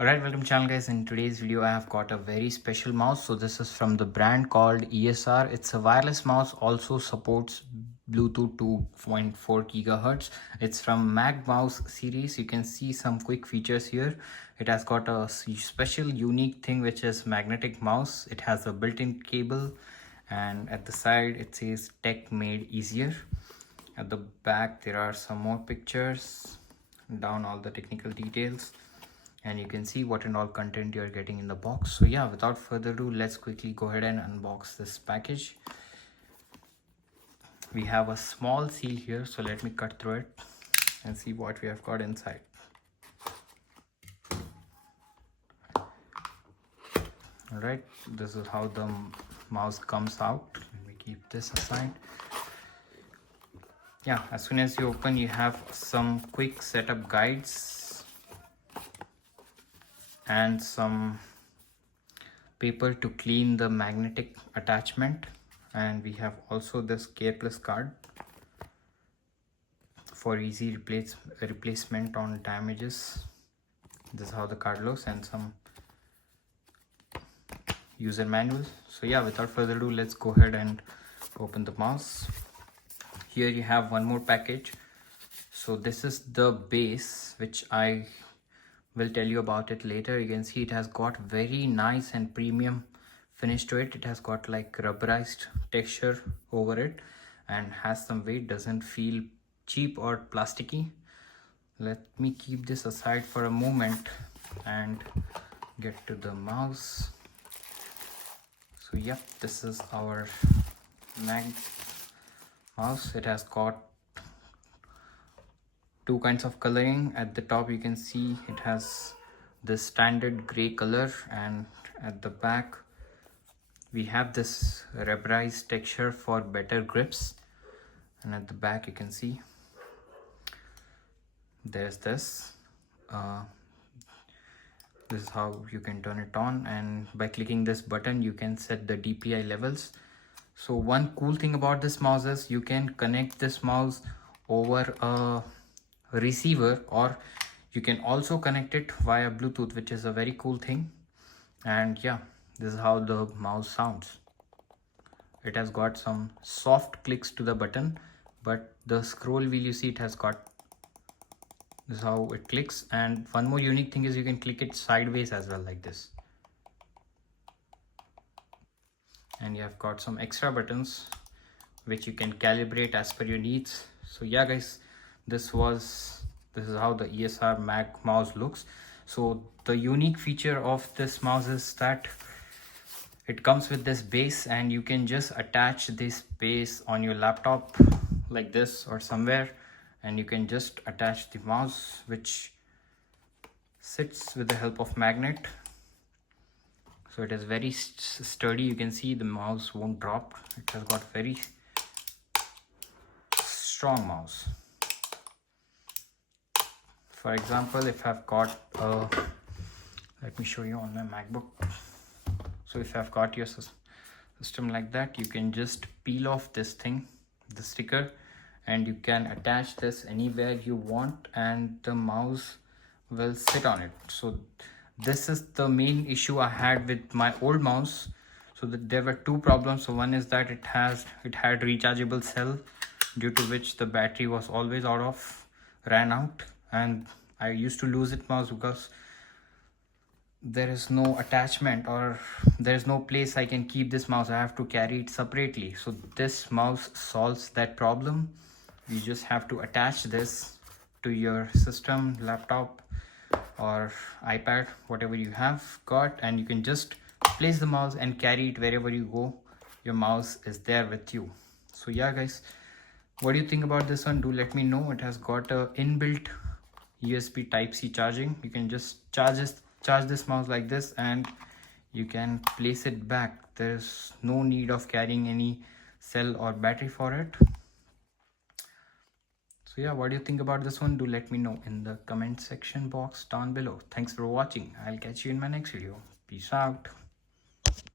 Alright, welcome channel guys. In today's video I have got a very special mouse. So this is from the brand called ESR. It's a wireless mouse, also supports Bluetooth 2.4 gigahertz. It's from MagMouse series. You can see some quick features here. It has got a special unique thing which is magnetic mouse. It has a built-in cable, and at the side it says tech made easier. At the back there are some more pictures, down all the technical details, and you can see what and all content you're getting in the box. So yeah, without further ado, let's quickly go ahead and unbox this package. We have a small seal here, so let me cut through it and see what we have got inside. All right, this is how the mouse comes out. Let me keep this aside. Yeah, as soon as you open, you have some quick setup guides and some paper to clean the magnetic attachment, and we have also this Care Plus card for easy replacement on damages. This is how the card looks, and some user manual. So yeah, without further ado, let's go ahead and open the mouse. Here you have one more package. So this is the base, which I will tell you about it later. You can see it has got very nice and premium finish to it. It has got like rubberized texture over it and has some weight, doesn't feel cheap or plasticky. Let me keep this aside for a moment and get to the mouse. So yep, this is our mouse. It has got two kinds of coloring. At the top you can see it has the standard gray color, and at the back we have this rubberized texture for better grips. And at the back you can see there's this this is how you can turn it on, and by clicking this button you can set the DPI levels. So one cool thing about this mouse is you can connect this mouse over a receiver, or you can also connect it via Bluetooth, which is a very cool thing. And yeah, this is how the mouse sounds. It has got some soft clicks to the button, but the scroll wheel, you see, it has got, this is how it clicks. And one more unique thing is you can click it sideways as well, like this. And you have got some extra buttons which you can calibrate as per your needs. So yeah guys, this is how the ESR MagMouse looks. So the unique feature of this mouse is that it comes with this base, and you can just attach this base on your laptop like this or somewhere, and you can just attach the mouse, which sits with the help of magnet. So it is very sturdy. You can see the mouse won't drop. It has got very strong mouse. For example, if I've got let me show you on my MacBook. So if I've got your system like that, you can just peel off this thing, the sticker, and you can attach this anywhere you want, and the mouse will sit on it. So this is the main issue I had with my old mouse. So there were two problems. So one is that it had rechargeable cell, due to which the battery was always ran out, and I used to lose it mouse because there is no attachment, or there is no place I can keep this mouse. I have to carry it separately. So this mouse solves that problem. You just have to attach this to your system, laptop or iPad, whatever you have got, and you can just place the mouse and carry it wherever you go. Your mouse is there with you. So yeah guys, what do you think about this one? Do let me know. It has got a inbuilt USB Type-C charging. You can just charge this mouse like this, and you can place it back. There's no need of carrying any cell or battery for it. So yeah, what do you think about this one? Do let me know in the comment section box down below. Thanks for watching. I'll catch you in my next video. Peace out.